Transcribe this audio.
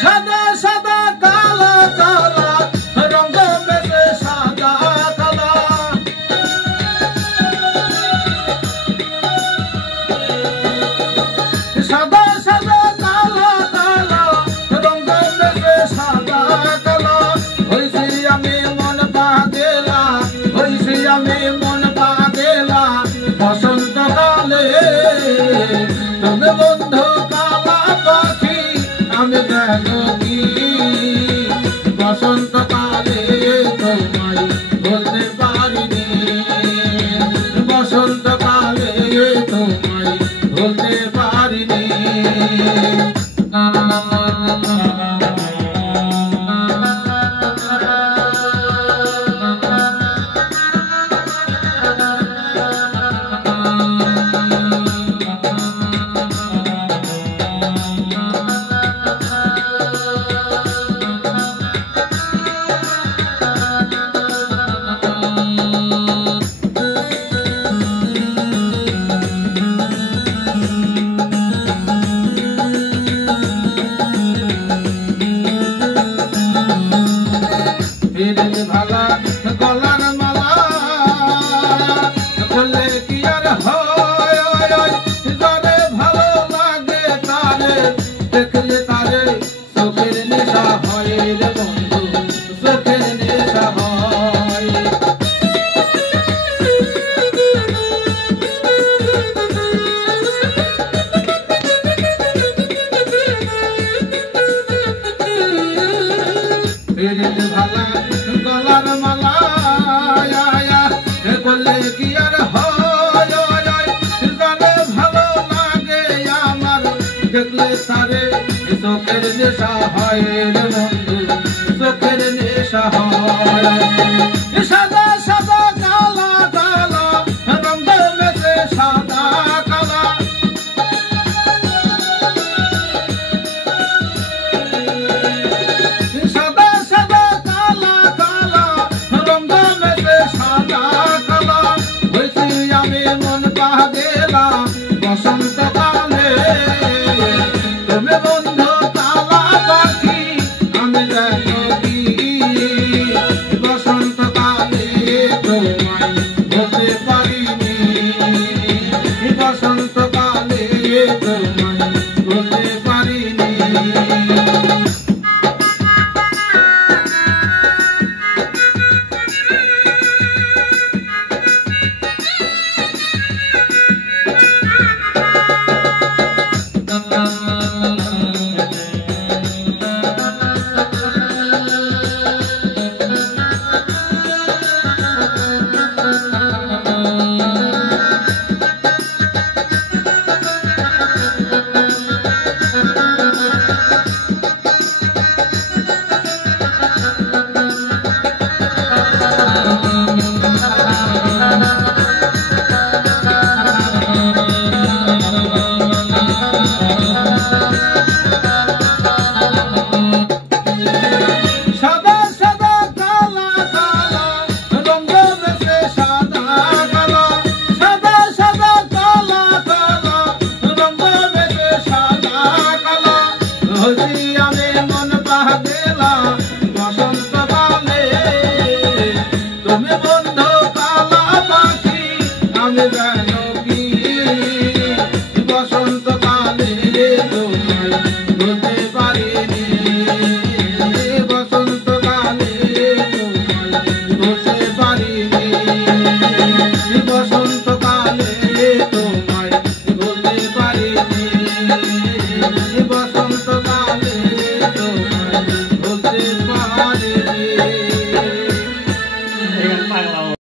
সাদা সাদা কালা কালা রঙ মেশে সাদা কালা সাদা সাদা কালা কালা রঙ মেশে সাদা কালা হইছি আমি মন পাগেলা হইছি আমি মন পাগেলা বসন্তকালে তুমি বন্ধু কালা পাখি আমি দেখো কি বসন্তকালে তোমায় বলতে পারিনি বসন্তকালে তোমায় বলতে পারিনি ভালা গলার মালা বললে কি আর হয় যারে ভালো লাগে তারে দেখলে তারে চোখের নেশা হয় রে বন্ধু চোখের নেশা হয় ভালা গলার মালা বললে কি আর হয় জানে ভালো লাগে আমার দেখলে তারে চোখের নেশা হয় রে বন্ধু চোখের নেশা হয় সাদা সাদা কালা কালা রঙ মেশে সাদা কালা সাদা সাদা কালা কালা রঙ মেশে সাদা কালা হইছি আমি মন পাগেলা বসন্তকালে তুমি বন্ধু কালা পাখি আমি দেখো কি বসন্তকালে তোমায় বলতে পারিনি বসন্তকালে তোমায় বলতে পারিনি বসন্তকালে তোমায় বলতে পারিনি বসন্তকালে তোমায় বলতে